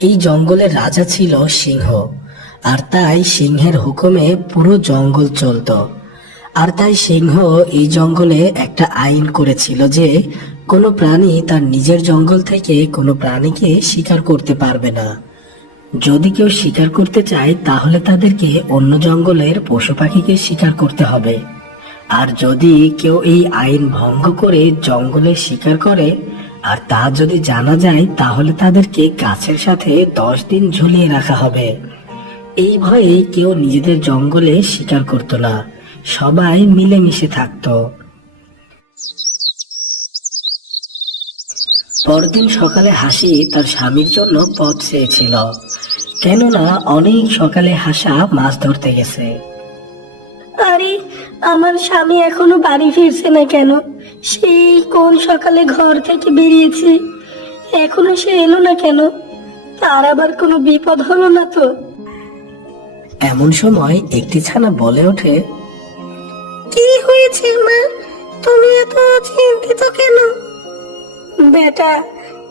এই জঙ্গলের রাজা ছিল সিংহ, আর তাই সিংহের হুকুমে পুরো জঙ্গল চলতো। আর তাই সিংহ এই জঙ্গলে একটা আইন করেছিল যে কোনো প্রাণী তার নিজের জঙ্গল থেকে কোনো প্রাণীকে শিকার করতে পারবে না। যদি কেউ শিকার করতে চায় তাহলে তাদেরকে অন্য জঙ্গলের পশু পাখিকে শিকার করতে হবে। আর যদি কেউ এই আইন ভঙ্গ করে জঙ্গলে শিকার করে আর তা যদি জানা যায় তাহলে তাদেরকে গাছের সাথে 10 দিন ঝুলিয়ে রাখা হবে। এই ভয়ে কেউ নিজেদের জঙ্গলে শিকার করতো না, সবাই মিলেমিশে থাকতো। পরদিন সকালে হাসি তার স্বামীর জন্য পথ চেয়েছিল, কেননা অনেক সকালে হাসা মাছ ধরতে গেছে। আরে, আমার স্বামী এখনো বাড়ি ফিরছে না কেন? সেই কোন সকালে ঘর থেকে বেরিয়েছে, এখনো সে এলো না কেন? তার আবার কোনো বিপদ হলো না তো? এমন সময় একটি ছানা বলে ওঠে, কি হয়েছে মা, তুমি এত চিন্তিত কেন? বেটা,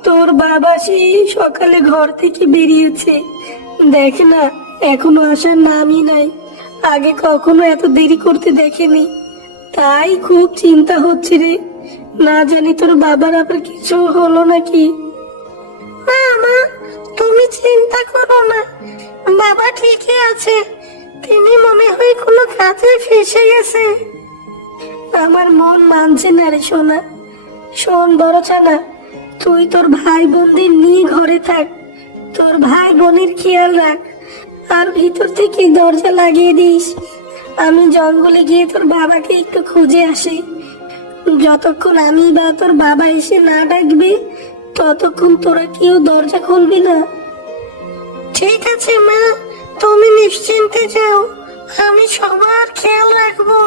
তোর বাবা সেই সকালে ঘর থেকে বেরিয়েছে, দেখ না এখনো আসার নামই নাই। আগে কখনো এত দেরি করতে দেখেনি, তাই খুব চিন্তা হচ্ছে রে। না জানি তোর বাবার আবার কিছু হলো নাকি। না মা, তুমি চিন্তা করো না, বাবা ঠিকই আছে। তিনি মনে হয় কোনো কাজে ফেসে গেছে। আমার মন মানছে না রে সোনা। শোন বড় ছানা, তুই তোর ভাই বোনদের নিয়ে ঘরে থাক, তোর ভাই বোনের খেয়াল রাখ, আর ভিতর থেকে দরজা লাগিয়ে দিস। আমি জঙ্গলে গিয়ে তোর বাবাকে একটু খুঁজে আসি। যতক্ষণ আমি বা তোর বাবা এসে না ডাকবে ততক্ষণ তোরা কেউ দরজা খুলবি না। ঠিক আছে মা, তুমি নিশ্চিন্তে যাও, আমি সবার খেয়াল রাখবো।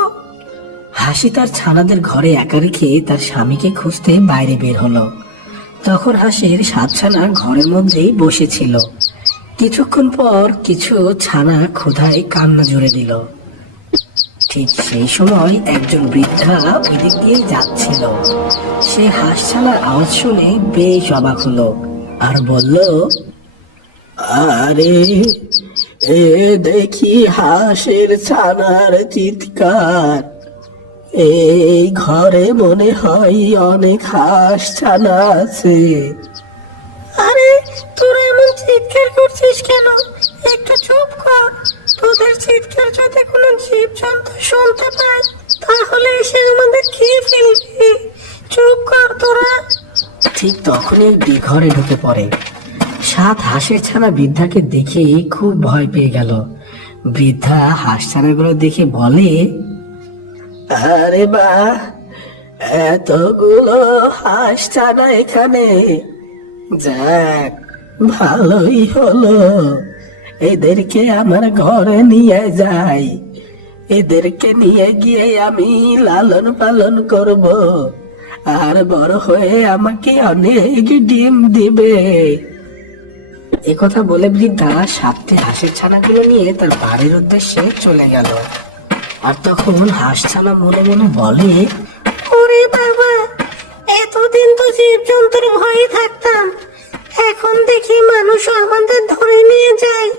হাসি তার ছানাদের ঘরে একা রেখে তার স্বামীকে খুঁজতে বাইরে বের হলো। তখন হাসির 7 ছানা ঘরের মধ্যেই বসেছিল। কিছুক্ষণ পর কিছু ছানা ক্ষুধায় কান্না জুড়ে দিল। ঠিক সেই সময় একজন বৃদ্ধা ওই দিক দিয়ে যাচ্ছিল। সে হাঁস ছানার আওয়াজ শুনে বেশ অবাক হলো আর বলল, আরে, এ দেখি হাঁসের ছানার চিৎকার। এই ঘরে মনে হয় অনেক হাঁস ছানা আছে। আরে, তোরা এমন চিৎকার করছিস কেন? একটু চুপ কর। তোদের চিৎকার যদি কোনো জীবজন্তু শুনতে পায় তাহলে এসে আমাদের খেয়ে ফেলবে। চুপ কর তোরা। ঠিক তখনই ঘরে ঢুকে পড়ে। 7 হাঁসের ছানা বৃদ্ধাকে দেখে খুব ভয় পেয়ে গেল। বৃদ্ধা হাঁস ছানাগুলো দেখে বলে, আরে বা, এতগুলো হাঁস ছানা এখানে, যাক ভালোই হলো। এদেরকে আমার ঘরে নিয়ে যাই, এদেরকে নিয়ে গিয়ে আমি লালন পালন করব, আর বড় হয়ে আমাকে অনেক ডিম দিবে। একথা বলে বৃদ্ধা 7টি হাঁসের ছানাগুলো নিয়ে তার বাড়ির উদ্দেশ্যে চলে গেল। আর তখন হাঁস ছানা মনে মনে বলে, ওরে বাবা, এতদিন তো জীবজন্তুর ভয়ে থাকতাম, এখন দেখি মানুষ আমাদের ধরে নিয়ে যায়।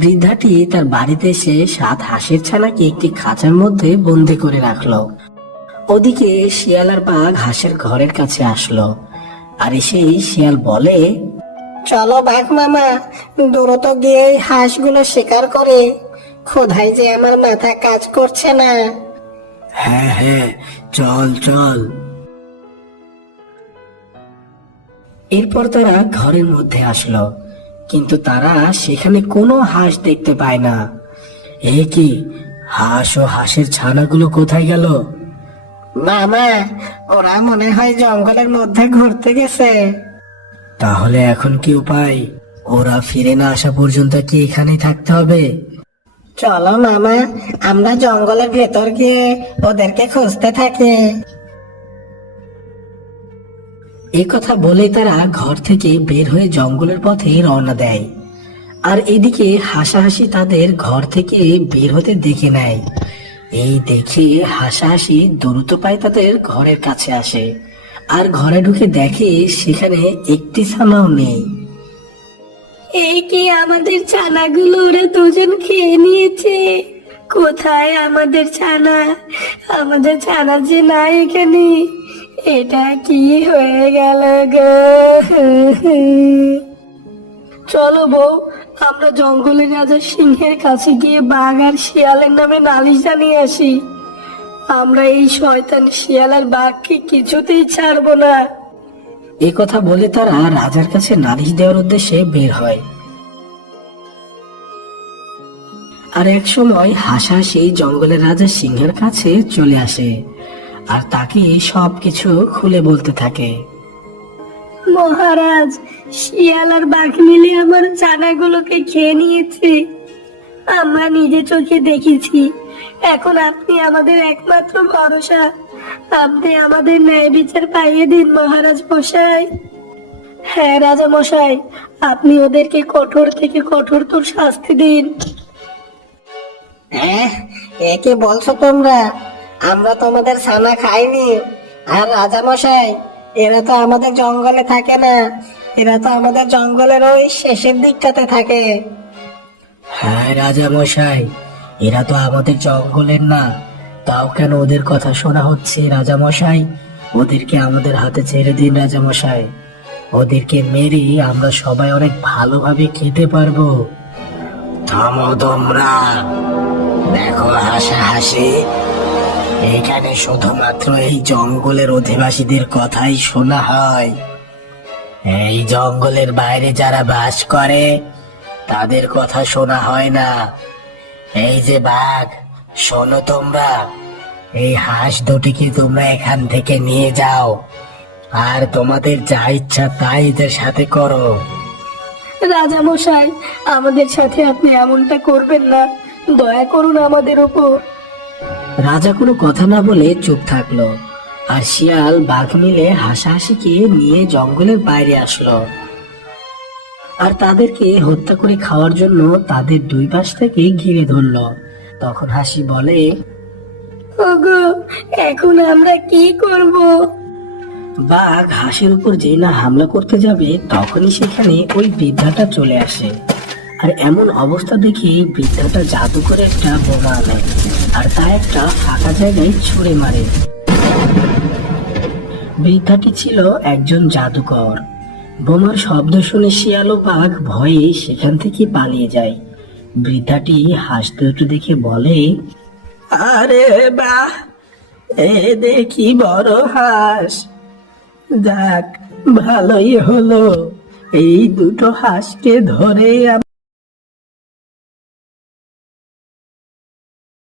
বৃদ্ধাটি তার বাড়িতে এসে 7 হাঁসের ছানাকে একটি খাঁচার মধ্যে বন্দি করে রাখলো। ওদিকে শিয়াল আর বাঘ হাঁসের ঘরের কাছে আসলো, আর এসেই শিয়াল বলে, চলো বাঘ মামা, দ্রুত গিয়ে এই হাঁসগুলো শিকার করে, ক্ষুধায় যে আমার মাথা কাজ করছে না। হ্যাঁ হ্যাঁ, চল চল। এরপর তারা ঘরের মধ্যে আসলো, কিন্তু তারা সেখানে কোনো হাঁস দেখতে পায় না। এ কি, হাঁস ও হাঁসের ছানাগুলো কোথায় গেল? মামা, ওরা মনে হয় জঙ্গলের মধ্যে ঘুরতে গেছে। তাহলে এখন কি উপায়? ওরা ফিরে না আসা পর্যন্ত কি এখানেই থাকতে হবে? চলো মামা, আমরা জঙ্গলের ভেতর গিয়ে ওদেরকে খুঁজতে থাকি। এই কথা বলে তারা ঘর থেকে বের হয়ে জঙ্গলের পথে রওনা দেয়। আর এদিকে হাসাহাসি তাদের ঘর থেকে বের হতে দেখে নেয়। এই দেখে হাসাহাসি দ্রুত পায় তাদের ঘরের কাছে আসে, আর ঘরে ঢুকে দেখে সেখানে একটি ছানাও নেই। এই কি আমাদের ছানাগুলো ওরা দুজন খেয়ে নিয়েছে? কোথায় আমাদের ছানা? আমাদের ছানা যে নাই এখানে, এটা কি হয়ে গেল গো? চলো বউ, আমরা জঙ্গলের রাজা সিংহের কাছে গিয়ে বাঘ আর শিয়ালের নামে নালিশ জানিয়ে আসি। আমরা এই শয়তান শিয়াল আর বাঘকে কিছুতেই ছাড়বো না। এ কথা বলে তারা রাজার কাছে নালিশ দেওয়ার উদ্দেশ্যে বের হয়। আর এক সময় হাসাহাসি জঙ্গলের রাজা সিংহের কাছে চলে আসে আর তাকে সবকিছু খুলে বলতে থাকে। মহারাজ, শিয়াল আর বাঘ মিলে আমার ছানাগুলোকে খেয়ে নিয়েছে। আমরা নিজে চোখে দেখেছি। এখন আপনি আমাদের একমাত্র ভরসা। আপনি আমাদের ন্যায় বিচার পাইয়ে দিন মহারাজ মশাই। হ্যাঁ রাজা মশাই, আপনি ওদেরকে কঠোর থেকে কঠোরতর শাস্তি দিন। হ্যাঁ, একে বলছো তোমরা? আমরা তোমাদের ছানা খাইনি। আর রাজা মশাই, এরা তো আমাদের জঙ্গলে থাকে না, এরা তো আমাদের জঙ্গলের ওই শেষের দিকটাতে থাকে। হ্যাঁ রাজা মশাই, এরা তো আমাদের জঙ্গলের না, তাও কেন ওদের কথা শোনা হচ্ছে রাজা মশাই? ওদেরকে আমাদের হাতে ছেড়ে দিন রাজা মশাই। ওদেরকে মেরে আমরা সবাই অনেক ভালোভাবে খেতে পারবো। থামো তোমরা, দেখো হাসাহাসি, এখানে শুধুমাত্র এই জঙ্গলের অধিবাসীদের কথাই শোনা হয়। এই জঙ্গলের বাইরে যারা বাস করে তাদের কথা শোনা হয় না। এই যে বাঘ, শোনো তোমরা, এই হাঁস দুটিকে তোমরা এখান থেকে নিয়ে যাও আর তোমাদের যা ইচ্ছা তাই এদের সাথে করো। রাজা মশাই, আমাদের সাথে আপনি এমনটা করবেন না, দয়া করুন আমাদের উপর। রাজা কোনো কথা না বলে চুপ থাকলো আর শিয়াল বাঘ মিলে হাসাহাসিকে নিয়ে জঙ্গলের বাইরে আসলো আর তাদেরকে হত্যা করে খাওয়ার জন্য তাদের দুই পাশ থেকে ঘিরে ধরলো। তখন হাসি বলে, ওগো, এখন আমরা কি করব? বাঘ হাসির উপর যেই না হামলা করতে যাবে তখনই সেখানে ওই বৃদ্ধাটা চলে আসে। আর এমন অবস্থা দেখে বৃদ্ধাটা জাদু করে একটা বোমা আনে আর তা একটা ফাঁকা জায়গায় ছুঁড়ে মারে। বৃদ্ধাটি ছিল একজন জাদুকর। বোমার শব্দ শুনে শিয়াল ও বাঘ ভয়ে সেখান থেকে পালিয়ে যায়। বৃদ্ধাটি হাঁস দুটো দেখে বলে, আরে বাহ, এ দেখি বড় হাঁস। যাক, ভালোই হলো, এই দুটো হাঁসকে ধরে